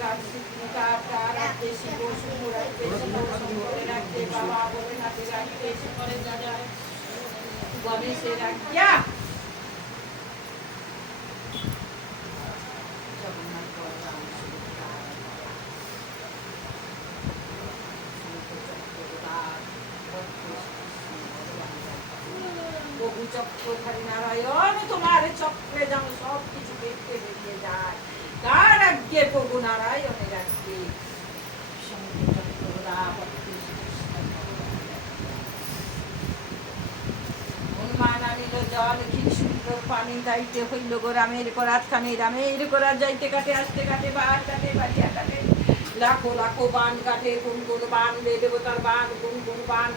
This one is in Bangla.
রাখতে শিব শুভ রাখতে শঙ্করে রাখতে বাবা ভোলেনাথে রাখতে শঙ্করে রাজা গণেশে রাখিয়া জগন্নাথ বলরাম সুভদ্রা প্রভু চক্রধারী নারায়ণ তোমার চক্রে যেন সব কিছু দেখতে বেরিয়ে যায় কার আজ্ঞে প্রভু নারায়ণের আজ্ঞে হনুমান আনিল জল ঘি সুন্দর পানি যাইতে হইল গো রামের করাত খানে রামের করাত যাইতে কাটে আসতে কাটে বার কাটে বাড়িয়া কাটে লাখো লাখো বান কাটে কোন কোন বান দেবতার বান কোন কোন বান